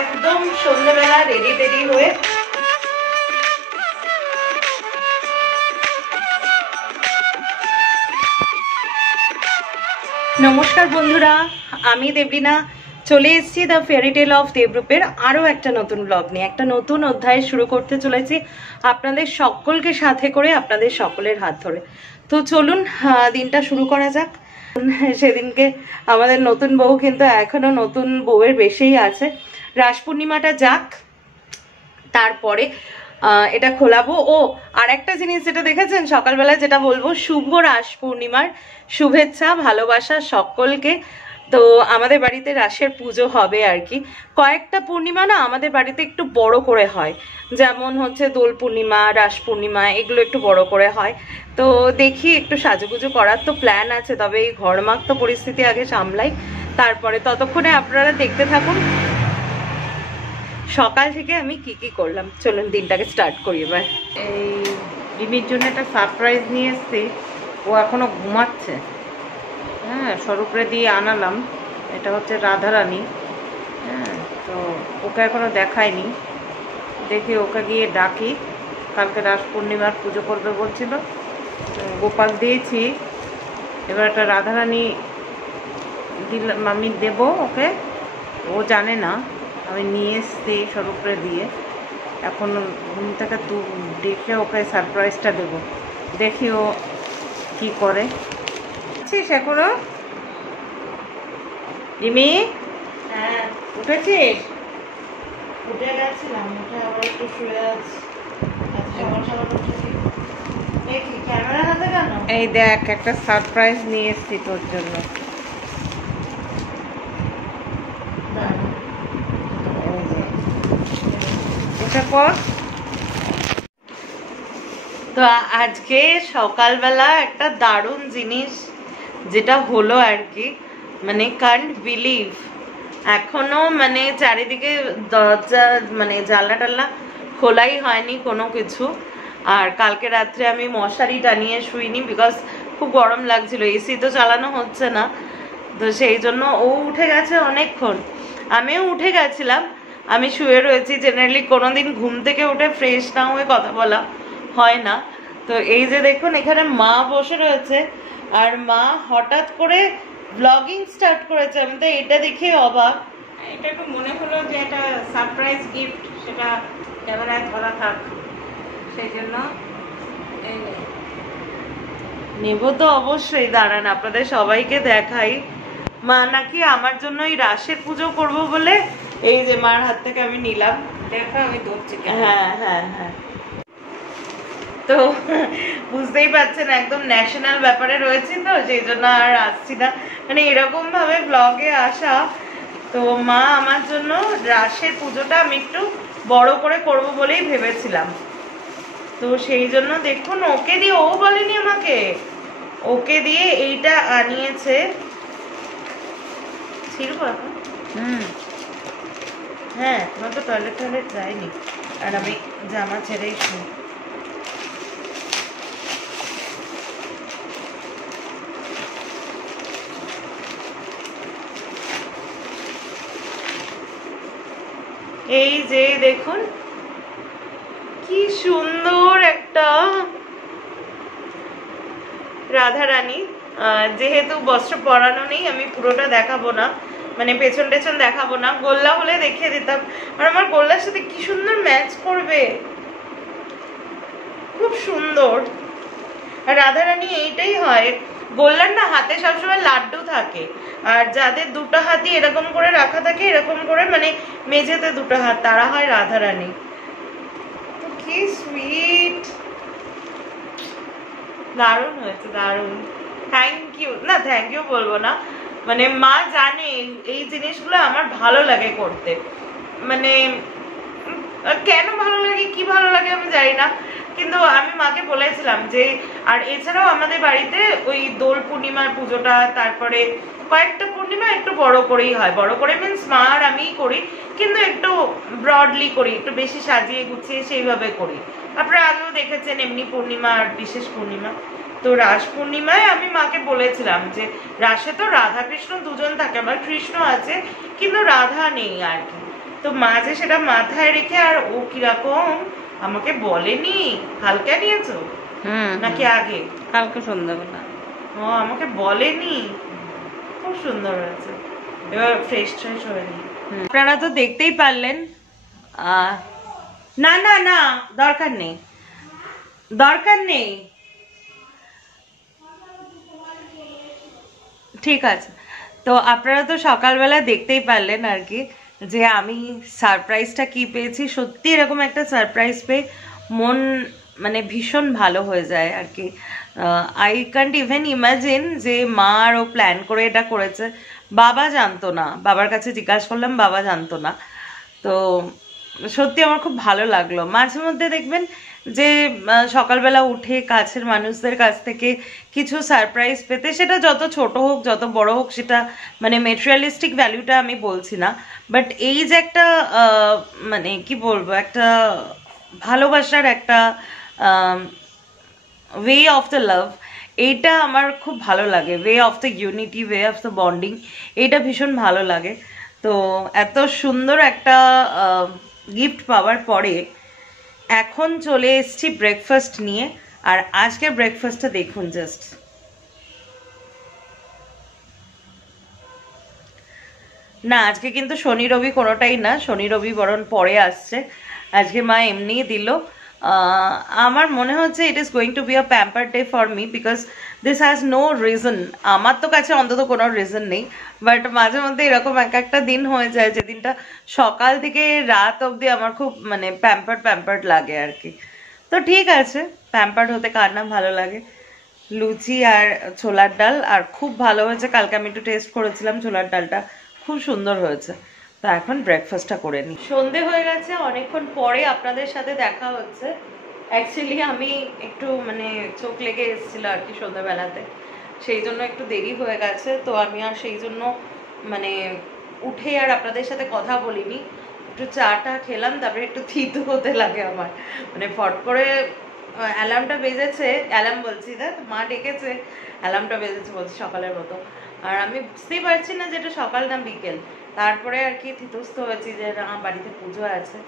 একদম সন্ধ্যেবেলা ready teddy হয়ে নমস্কার বন্ধুরা, আমি দেবলীনা চলে এসেছি দ্য ফেয়ারি টেল অফ দেবরূপের আরও একটা নতুন ব্লগ নিয়ে। একটা নতুন অধ্যায় শুরু করতে চলেছি আপনাদের সকলকে সাথে করে, আপনাদের সকলের হাত ধরে। তো চলুন দিনটা শুরু করা যাক। সেদিনকে আমাদের নতুন বউ কিন্তু এখনো নতুন বউয়ের বেশেই আছে। রাস পূর্ণিমাটা যাক, তারপরে এটা খোলাবো। ও আর একটা জিনিস যেটা দেখেছেন সকালবেলায়, যেটা বলবো, শুভ রাস পূর্ণিমার শুভেচ্ছা, ভালোবাসা সকলকে। তো আমাদের বাড়িতে রাসের পুজো হবে আর কি। কয়েকটা পূর্ণিমা না আমাদের বাড়িতে একটু বড় করে হয়, যেমন হচ্ছে দোল পূর্ণিমা, রাস পূর্ণিমা, এগুলো একটু বড় করে হয়। তো দেখি একটু সাজুগুজু করার তো প্ল্যান আছে, তবে এই ঘরমাক্ত পরিস্থিতি আগে সামলাই, তারপরে। ততক্ষণে আপনারা দেখতে থাকুন সকাল থেকে আমি কি কি করলাম। চলুন দিনটাকে স্টার্ট করি এবার। এই রিমির জন্য একটা সারপ্রাইজ নিয়ে এসছি, ও এখনো ঘুমাচ্ছে। হ্যাঁ, স্বরূপরে দিয়ে আনালাম। এটা হচ্ছে রাধারানী। হ্যাঁ, তো ওকে এখনো দেখায়নি, দেখি ওকে গিয়ে ডাকি। কালকে রাস পূর্ণিমার পুজো করবে বলছিল, গোপাল দিয়েছি। এবার একটা রাধারানী দিলাম, আমি দেবো ওকে। ও জানে না আমি নিয়ে এসছি স্বরূপরে দিয়ে। এখন ঘুম থেকে ডেকে ওকে সারপ্রাইজটা দেবো, দেখি ও কি করে। আছিস এখনো রিমি? হ্যাঁ, উঠেছিস? উঠে গেছিলাম, উঠে আবার একটু শুয়ে আছি। দেখি ক্যামেরা হাতে কেন? এই দেখ, একটা সারপ্রাইজ নিয়ে এসছি তোর জন্য। এটা কর। তো আজকে সকালবেলা একটা দারুণ জিনিস যেটা হলো আর কি, মানে কান্ট বিলিভ, এখনো মানে চারিদিকে দরজা মানে জানলা টাল্লা খোলাই হয়নি কোনো কিছু। আর কালকে রাত্রে আমি মশারি টানিয়ে শুইনি, বিকজ খুব গরম লাগছিল, এসি তো চালানো হচ্ছে না। তো সেই জন্য ও উঠে গেছে অনেকক্ষণ, আমিও উঠে গেছিলাম। আমি শুয়ে রয়েছি। জেনারেলি কোনোদিন ঘুম থেকে উঠে ফ্রেশ না হয়ে কথা বলা হয় না। তো এই যে দেখুন, এখানে মা বসে রয়েছে, আর মা হঠাৎ করে ব্লগিং স্টার্ট করেছে। আমি তো এটা দেখে অবাক। এটা একটু মনে হলো যে একটা সারপ্রাইজ গিফট, সেটা ক্যামেরায় ধরা থাক, সেই জন্য এই নেব তো অবশ্যই, দাঁড়ান আপনাদের সবাইকে দেখাই। মা নাকি আমার জন্য এই রাসের পুজো করব বলে এই যে মার হাত থেকে আমি নিলাম। দেখা, আমি ধরছি। হ্যাঁ হ্যাঁ হ্যাঁ, তো বুঝতেই পারছেন একদম ন্যাশনাল ব্যাপারে রয়েছে, তো সেই জন্য আর আসছি না, মানে এরকম ভাবে ব্লগে আসা। তো মা আমার জন্য রাসের পুজোটা আমি একটু বড় করে করব বলেই ভেবেছিলাম। তো সেই জন্য দেখুন, ওকে দিয়ে, ও বলেনি আমাকে, ওকে দিয়ে এইটা আনিয়েছে। ছিড়বো এখন? হ্যাঁ, তোমার তো টয়লেট যায়নি, আর আমি জামা ছেড়েই শুই। এই যে দেখুন কি সুন্দর একটা রাধারানী। যেহেতু বস্ত্র পরানো নেই, আমি পুরোটা দেখাবো না, মানে পেছন টেছন দেখাবো না। গোল্লা হলে দেখিয়ে দিতাম, আর আমার গোল্লার সাথে কি সুন্দর ম্যাচ করবে, খুব সুন্দর। আর রাধারানী এইটাই হয়, গোল্লার না হাতে সবসময় লাড্ডু থাকে, আর যাদের দুটো হাতই এরকম করে রাখা থাকে, এরকম করে মানে মেঝেতে দুটো হাত, তারা হয় রাধারানী। তো কি সুইট, দারুণ হয়েছে, দারুণ। থ্যাংক ইউ, না থ্যাংক ইউ বলবো না, মানে মা জানে এই জিনিসগুলো আমার ভালো লাগে করতে। মানে কেন ভালো লাগে, কি ভালো লাগে আমি জানি না, কিন্তু আমি মাকে বলেছিলাম যে, আর এছাড়াও আমাদের বাড়িতে ওই দোল পূর্ণিমার পুজোটা, তারপরে কয়েকটা পূর্ণিমা একটু বড় করেই হয়। বড় করে মিন্স মা আর আমিই করি, কিন্তু একটু ব্রডলি করি, একটু বেশি সাজিয়ে গুছিয়ে সেইভাবে করি। আপনারা আগেও দেখেছেন এমনি পূর্ণিমা আর বিশেষ পূর্ণিমা। তো রাস পূর্ণিমায় আমি মাকে বলেছিলাম যে রাসে তো রাধা কৃষ্ণ দুজন থাকে, আমার কৃষ্ণ আছে কিন্তু রাধা নেই আর কি। তো মাঝে সেটা মাথায় রেখে, আর ও কিরকম আমাকে বলেনি হালকা নিয়েছো নাকি আগে, কালকে সন্ধ্যাবেলা ও আমাকে বলেনি। খুব সুন্দর হয়েছে, এবার ফ্রেশ ট্রেশ হয়ে নি। আপনারা তো দেখতেই পারলেন। না না না, দরকার নেই, দরকার নেই, ঠিক আছে। তো আপনারা তো সকালবেলা দেখতেই পারলেন আর কি, যে আমি সারপ্রাইজটা কি পেয়েছি। সত্যি এরকম একটা সারপ্রাইজ পেয়ে মন মানে ভীষণ ভালো হয়ে যায় আর কি। আই ক্যান্ট ইভেন ইমাজিন যে মা আরও প্ল্যান করে এটা করেছে। বাবা জানতো না, বাবার কাছে জিজ্ঞাসা করলাম, বাবা জানতো না। তো সত্যি আমার খুব ভালো লাগলো। মাঝে মধ্যে দেখবেন যে সকালবেলা উঠে কাছের মানুষদের কাছ থেকে কিছু সারপ্রাইজ পেতে, সেটা যত ছোট হোক যত বড় হোক, সেটা মানে মেটেরিয়ালিস্টিক ভ্যালুটা আমি বলছি না, বাট এই যে একটা মানে কি বলবো, একটা ভালোবাসার একটা ওয়ে অফ দ্য লাভ, এইটা আমার খুব ভালো লাগে। Way of the unity, way of the bonding, এইটা ভীষণ ভালো লাগে। তো এত সুন্দর একটা গিফট পাওয়ার পরে এখন চলে এসেছি ব্রেকফাস্ট নিয়ে। আর আজকে ব্রেকফাস্টটা দেখুন জাস্ট। না, আজকে কিন্তু শনি রবি কোনোটাই না, শনি রবি বরং পরে আসছে। আজকে মা এমনিই দিল। আমার মনে হচ্ছে it is going to be a pamper day for me, because this has no reason. আমার তো কাছে অন্তত কোনো রিজন নেই, বাট মাঝে মধ্যে এরকম এক একটা দিন হয়ে যায় যে দিনটা সকাল থেকে রাত অবধি আমার খুব মানে প্যাম্পার্ড লাগে আর কি। তো ঠিক আছে, প্যাম্পার্ড হতে কার না ভালো লাগে। লুচি আর ছোলার ডাল, আর খুব ভালো হয়েছে। কালকে আমি একটু টেস্ট করেছিলাম, ছোলার ডালটা খুব সুন্দর হয়েছে। তো এখন ব্রেকফাস্টটা করে নিই। সন্ধে হয়ে গেছে, অনেকক্ষণ পরে আপনাদের সাথে দেখা হচ্ছে। অ্যাকচুয়ালি আমি একটু মানে চোখ লেগে এসেছিল আর কি সন্ধ্যাবেলাতে, সেই জন্য একটু দেরি হয়ে গেছে। তো আমি আর সেই জন্য মানে উঠে আর আপনাদের সাথে কথা বলিনি। একটু চাটা খেলাম, তারপরে একটু থিতু হতে লাগে আমার, মানে ফট করে অ্যালার্মটা বেজেছে, অ্যালার্ম বলছি দেখ, মা ডেকেছে, অ্যালার্মটা বেজেছে বলছি সকালের মতো, আর আমি বুঝতেই পারছি না যে এটা সকাল না বিকেল। তারপরে আর কি থিতস্ত হয়েছি যে না, বাড়িতে পুজো আছে।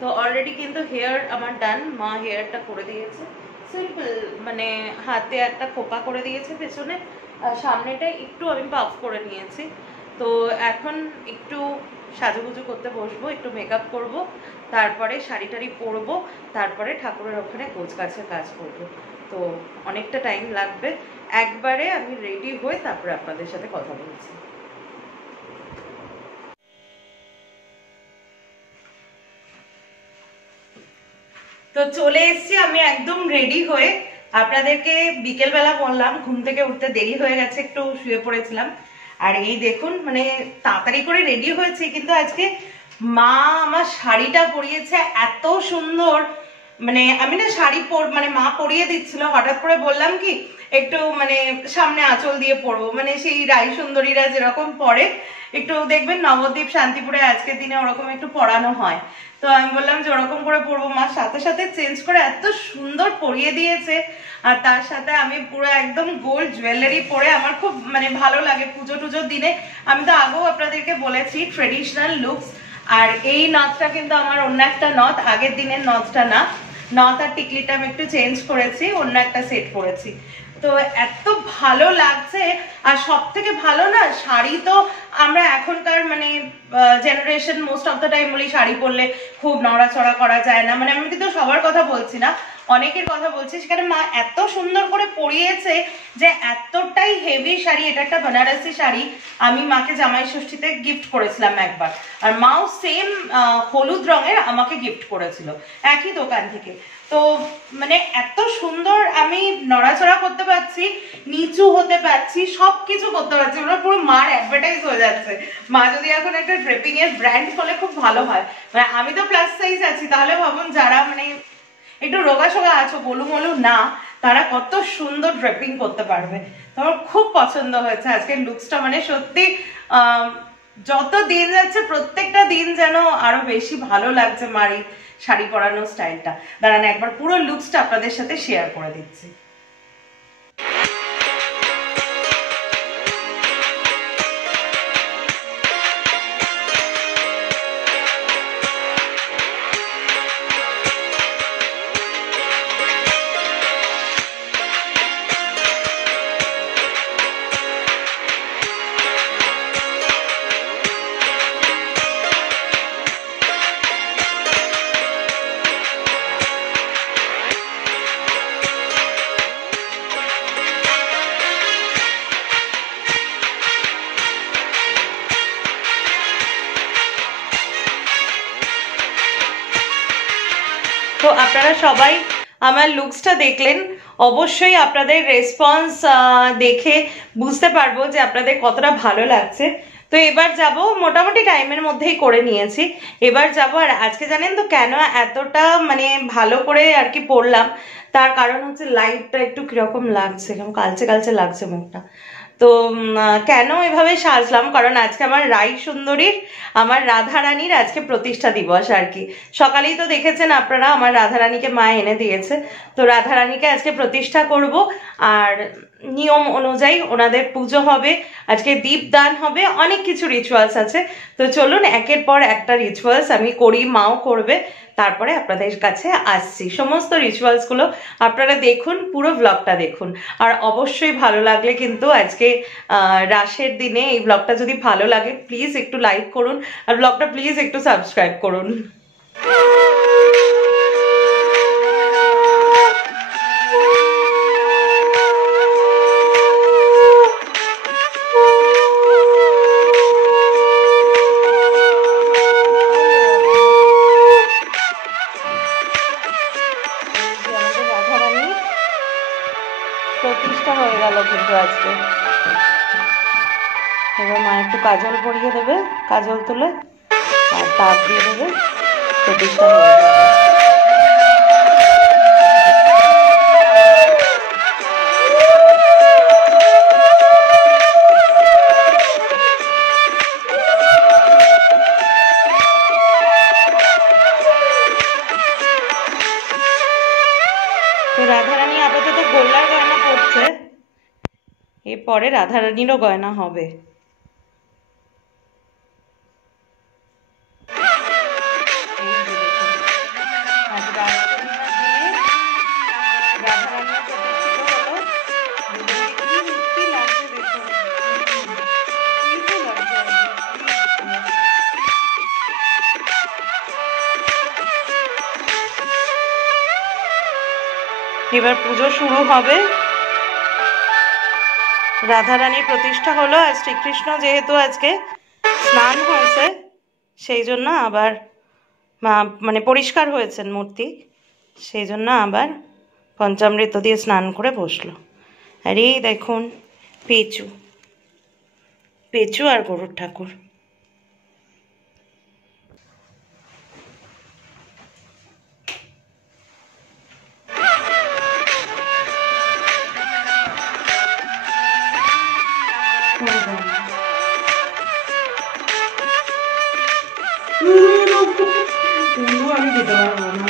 তো অলরেডি কিন্তু হেয়ার আমার ডান, মা হেয়ারটা করে দিয়েছে সিম্পল, মানে হাতে একটা খোপা করে দিয়েছে পেছনে, আর সামনেটা একটু আমি পাফ করে নিয়েছি। তো এখন একটু সাজুগুজু করতে বসবো, একটু মেকআপ করব, তারপরে শাড়ি টাড়ি পরবো, তারপরে ঠাকুরের ওখানে গোছ গাছের কাজ করবো। তো অনেকটা টাইম লাগবে। একবারে আমি রেডি হয়ে তারপরে আপনাদের সাথে কথা বলছি। তো চলে এসেছি আমি একদম রেডি হয়ে। আপনাদেরকে বিকেলবেলা বললাম ঘুম থেকে উঠতে দেরি হয়ে গেছে, একটু শুয়ে পড়েছিলাম। আর এই দেখুন মানে তাড়াতাড়ি করে রেডি হয়েছে, কিন্তু আজকে মা আমার শাড়িটা পরিয়েছে এত সুন্দর। মানে আমি না শাড়ি মানে মা পরিয়ে দিচ্ছিল, হঠাৎ করে বললাম কি একটু মানে সামনে আঁচল দিয়ে পরবো, মানে সেই রাই সুন্দরীরা যেরকম পরে, একটু দেখবেন নবদ্বীপ শান্তিপুরে আজকের দিনে ওরকম একটু পরানো হয়। তো আমি বললাম যে ওরকম করে পরবো। মার সাথে সাথে চেঞ্জ করে এত সুন্দর পরিয়ে দিয়েছে, আর তার সাথে আমি পুরো একদম গোল্ড জুয়েলারি পরে আমার খুব মানে ভালো লাগে পুজো টুজোর দিনে। আমি তো আগেও আপনাদেরকে বলেছি ট্রেডিশনাল লুকস। আর এই নথটা কিন্তু আমার অন্য একটা নথ, আগের দিনের নথটা না। নথ আর টিকলিটা আমি একটু চেঞ্জ করেছি, অন্য একটা সেট করেছি। তো এত ভালো লাগছে। আর সব থেকে ভালো না, শাড়ি তো আমরা এখনকার মানে generation most of the time বলি শাড়ি পরলে খুব নড়াচড়া করা যায় না, মানে আমি কিন্তু সবার কথা বলছি না, অনেকের কথা বলছি। সেখানে মা এত সুন্দর করে পরিয়েছে যে এতটাই হেভি শাড়ি। এটা একটা বেনারসি শাড়ি, আমি মাকে জামাই ষষ্ঠীতে গিফট করেছিলাম একবার, আর মাও সেম হলুদ রঙের আমাকে গিফট করেছিল একই দোকান থেকে। তো মানে এত সুন্দর, আমি নড়াচড়া করতে পারছি, নিচু হতে পারছি, সবকিছু করতে পারছি, ওরা পুরো মার অ্যাডভার্টাইজ হয়ে যাচ্ছে। মা যদি এখন একটা ড্রেপিং এর ব্র্যান্ড হলে খুব ভালো হয়। মানে আমি তো প্লাস সাইজ আছি, তাহলে ভাবুন যারা মানে একটু রোগা সোগা আছো, বলু মলু না, তারা কত সুন্দর ড্রেপিং করতে পারবে। তোমার খুব পছন্দ হয়েছে আজকের লুকসটা, মানে সত্যি যত দিন যাচ্ছে প্রত্যেকটা দিন যেন আরো বেশি ভালো লাগছে মার এই শাড়ি পরানোর স্টাইলটা। দাঁড়ান একবার পুরো লুকসটা আপনাদের সাথে শেয়ার করে দিচ্ছি। তো আপনারা সবাই আমার লুকসটা দেখলেন, অবশ্যই আপনাদের রেসপন্স দেখে বুঝতে পারবো যে আপনাদের কতটা ভালো লাগছে। তো এবার যাব, মোটামুটি টাইমের মধ্যেই করে নিয়েছি, এবার যাব। আর আজকে জানেন তো কেন এতটা মানে ভালো করে আর কি পরলাম, তার কারণ হচ্ছে লাইটটা একটু কিরকম লাগছে, কেমন কালচে কালচে লাগছে মুখটা। তো কেন এভাবে সাজলাম, কারণ আজকে আমার রাই সুন্দরীর, আমার রাধারানীর আজকে প্রতিষ্ঠা দিবস আর কি। সকালেই তো দেখেছেন আপনারা আমার রাধারানীকে মা এনে দিয়েছে, তো রাধারানীকে আজকে প্রতিষ্ঠা করব। আর নিয়ম অনুযায়ী ওনাদের পুজো হবে, আজকে দীপদান হবে, অনেক কিছু রিচুয়ালস আছে। তো চলুন একের পর একটা রিচুয়ালস আমি করি, মাও করবে, তারপরে আপনাদের কাছে আসছি। সমস্ত রিচুয়ালসগুলো আপনারা দেখুন, পুরো ব্লগটা দেখুন। আর অবশ্যই ভালো লাগলে কিন্তু আজকে রাসের দিনে এই ব্লগটা যদি ভালো লাগে প্লিজ একটু লাইক করুন, আর ব্লগটা প্লিজ একটু সাবস্ক্রাইব করুন। প্রতিষ্ঠা হয়ে গেল কিন্তু আজকে। এবার মা একটু কাজল পরিয়ে দেবে, কাজল তুলে আর তাপ দিয়ে দেবে, প্রতিষ্ঠা হয়ে যাবে। তো রাধারানী আপাতত গোল্লার গয়না পড়ছে, এরপরে রাধারানীরও গয়না হবে। এবার পুজো শুরু হবে। রাধারানীর প্রতিষ্ঠা হলো, আর শ্রীকৃষ্ণ যেহেতু আজকে স্নান হয়েছে সেই জন্য আবার মানে পরিষ্কার হয়েছেন মূর্তি, সেই জন্য আবার পঞ্চামৃত দিয়ে স্নান করে বসলো। আর এই দেখুন পেঁচু, পেঁচু আর গরুর ঠাকুর। আমি দিতে পারবো না।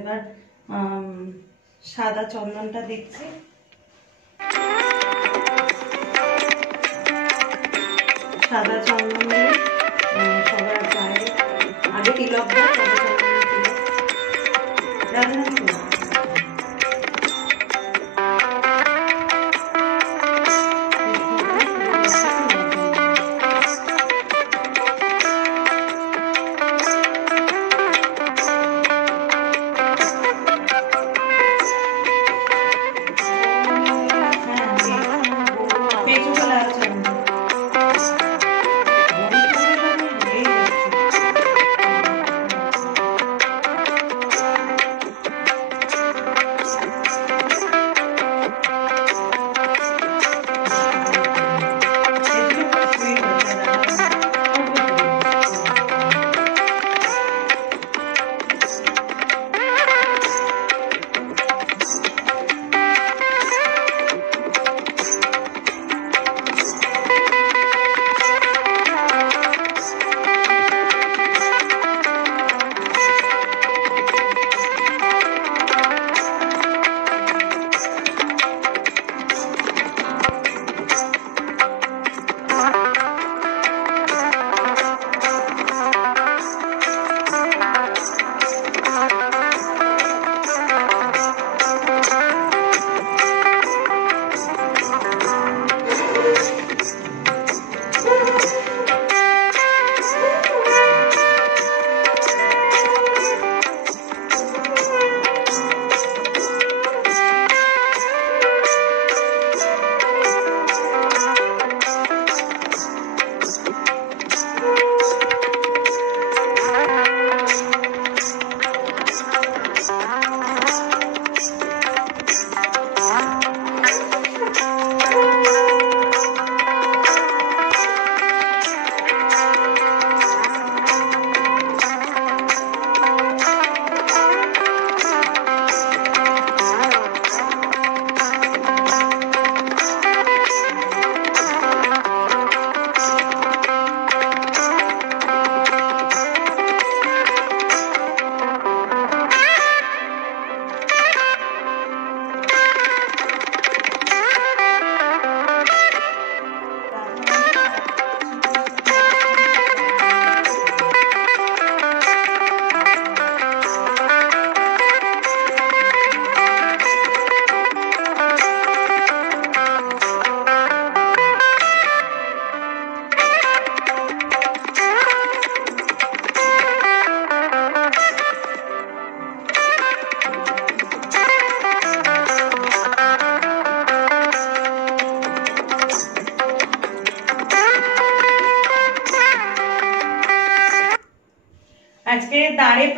এবার সাদা চন্দনটা দিচ্ছি। সাদা চন্দন দিয়ে সবার গায়ে আগে তিলক দেয়, সাদা চন্দন তিলক। রাধারানী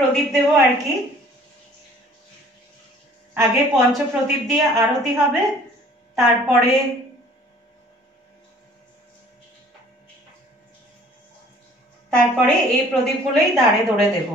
প্রদীপ দেব আর কি। আগে পঞ্চপ্রদীপ দিয়ে আরতি হবে, তারপরে এই প্রদীপগুলোই দাঁড়ে ধরে দেব।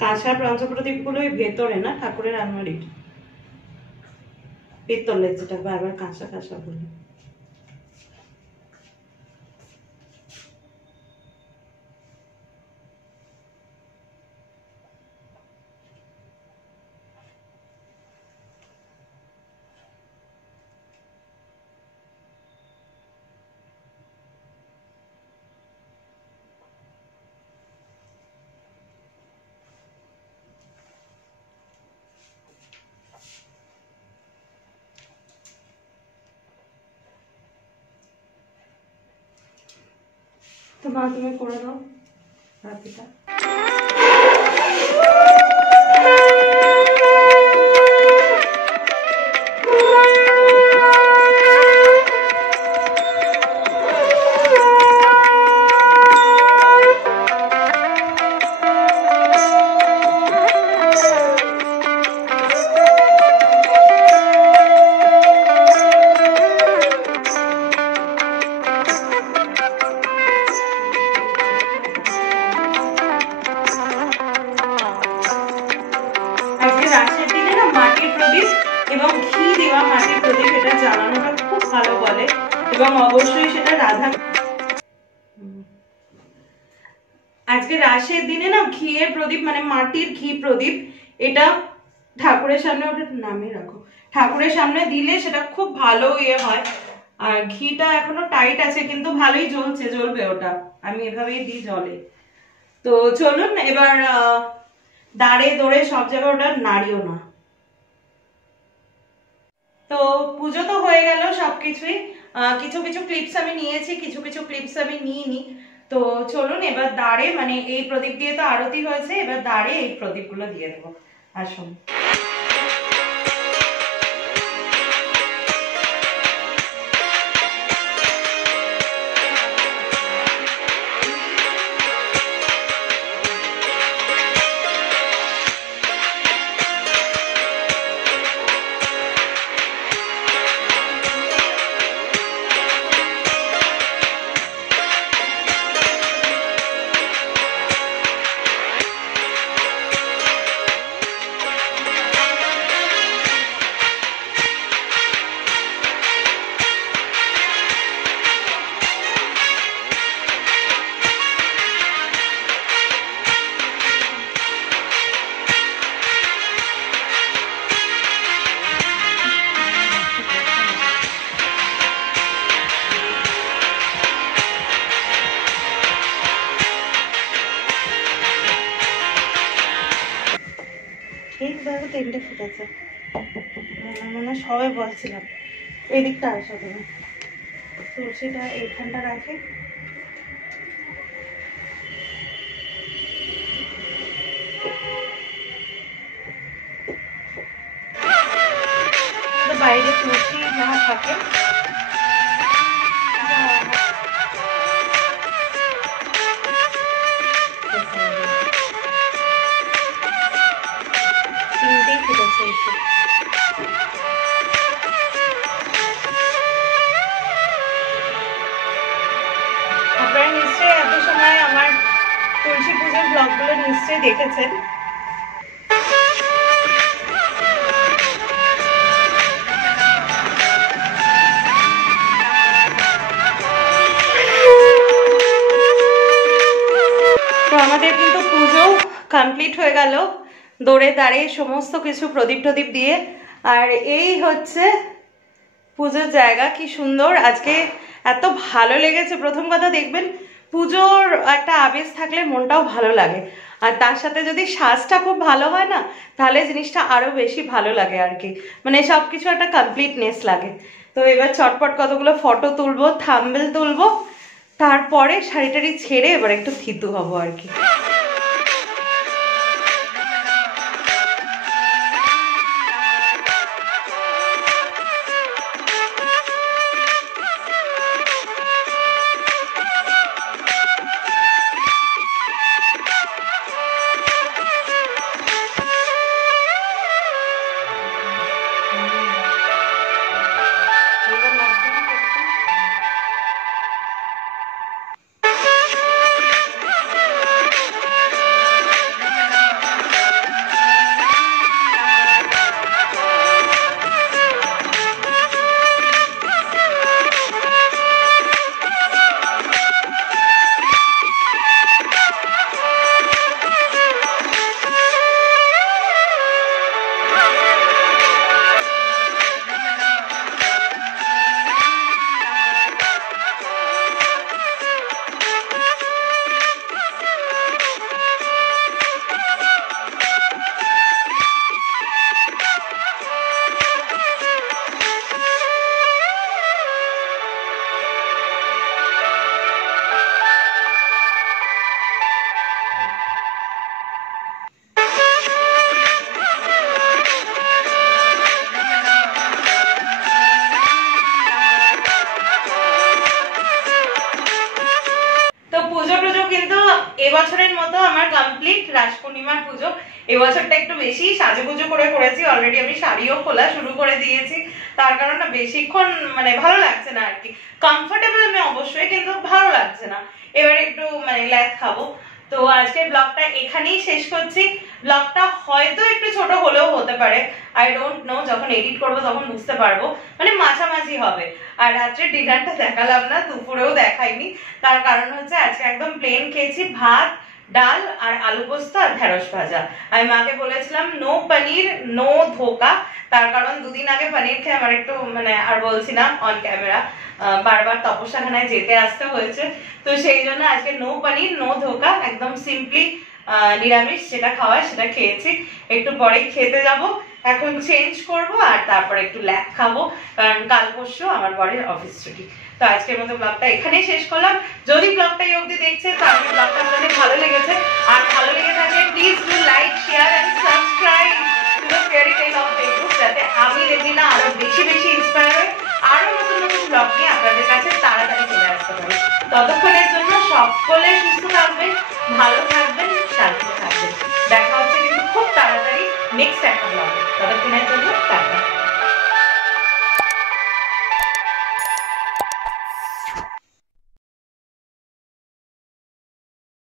কাঁসা পঞ্চপ্রদীপ গুলোই ভেতরে না ঠাকুরের আলমারির, পিতলের, যেটা বারবার কাঁসা কাঁসা বলে। তো মা তুমি করে দাও আরতিটা। রাসের দিনে না মাটির প্রদীপ এবং ঘি দেওয়া মাটির প্রদীপ, এটা জ্বালানোটা খুব ভালো বলে, এবং অবশ্যই সেটা রাধা। আজকে রাসের দিনে না ঘিয়ের প্রদীপ মানে মাটির ঘি প্রদীপ, এটা ঠাকুরের সামনে, ওটা নামিয়ে রাখো, ঠাকুরের সামনে দিলে সেটা খুব ভালো ইয়ে হয়। আর ঘিটা এখনো টাইট আছে কিন্তু ভালোই জ্বলছে, জ্বলবে ওটা, আমি এভাবেই দিই জলে। তো চলুন এবার দাঁড়ে দৌড়ে সব জায়গায় ওটা নাড়িও না। তো পুজো তো হয়ে গেল সবকিছুই, কিছু কিছু ক্লিপস আমি নিয়েছি, কিছু কিছু ক্লিপস আমি নিইনি। তো চলুন এবার দাঁড়ে, মানে এই প্রদীপ দিয়ে তো আরতি হয়েছে, এবার দাঁড়ে এই প্রদীপগুলো দিয়ে দেবো। আসুন। এই দেখো তিনটে ফুট আছে, মানে সবাই বলছিলাম এই দিকটা আসো তুমি, তুলসীটা এইখানটা রাখি। বাইরে তুলসী না থাকে, তিনটেই ফুটেছে। আপনারা নিশ্চয়ই এত সময় আমার তুলসী পুজোর ব্লগগুলো নিশ্চয়ই দেখেছেন। তো আমাদের কিন্তু পুজো কমপ্লিট হয়ে গেল, দৌড়ে দাঁড়িয়ে সমস্ত কিছু প্রদীপ টদীপ দিয়ে। আর এই হচ্ছে পুজোর জায়গা, কি সুন্দর আজকে, এত ভালো লেগেছে। প্রথম কথা দেখবেন পুজোর একটা আবেশ থাকলে মনটাও ভালো লাগে, আর তার সাথে যদি সাজটা খুব ভালো হয় না তাহলে জিনিসটা আরো বেশি ভালো লাগে আর কি, মানে সব কিছু একটা কমপ্লিটনেস লাগে। তো এবার চটপট কতগুলো ফটো তুলবো, থাম্বনেল তুলবো, তারপরে শাড়িটারি ছেড়ে এবার একটু থিতু হবো আর কি। এবছরের মতো আমার কমপ্লিট রাস পূর্ণিমার পুজো। এবছরটা একটু বেশি সাজুগুজু করে করেছি, অলরেডি আমি শাড়িও খোলা শুরু করে দিয়েছি, তার কারণ না বেশিক্ষণ মানে ভালো লাগছে না আর কি। কমফোর্টেবল আমি অবশ্যই, কিন্তু ভালো লাগছে না। এবার একটু মানে ল্যাদ খাবো। তো আজকের ব্লগটা এখানেই শেষ করছি। ব্লগটা হয়তো একটু ছোট হলেও হতে পারে, আই ডোন্ট নো, যখন এডিট করবো তখন বুঝতে পারবো, মানে মাঝামাঝি হবে। আর রাত্রে ডিনারটা দেখালাম না, দুপুরেও দেখাইনি, তার কারণ হচ্ছে আজকে একদম প্লেন খেয়েছি, ভাত ডাল আর আলু পোস্ত আর ঢেঁড়স ভাজা। আমি মাকে বলেছিলাম নো পনির নো ধোকা, তার কারণ দুদিন আগে পনির খেয়ে আমার একটু মানে আর বলছি না অন ক্যামেরা, বারবার তপস্যাখানায় যেতে আসতে হয়েছে, তো সেই জন্য আজকে নো পনির নো ধোকা, একদম সিম্পলি নিরামিষ যেটা খাওয়া সেটা খেয়েছি। একটু পরে খেতে যাব, এখন চেঞ্জ করব আর তারপরে একটু ল্যাক খাবো, কারণ কাল পরশু আমার বরের অফিস ছুটি। তো আজকের মতো ব্লগটা এখানেই শেষ করলাম। যদি ব্লগটা এই অবধি দেখছে তাহলে ব্লগটা আপনাদের ভালো লেগেছে, আর ভালো লেগে থাকলে please do like share and subscribe to the fairy tale of Facebook, যাতে আমি রেজিনা আরো বেশি বেশি ইন্সপায়ার হয়ে আরো নতুন নতুন ব্লগ নিয়ে আপনাদের কাছে তাড়াতাড়ি চলে আসতে পারি। ততক্ষণের জন্য সকলে সুস্থ থাকবেন,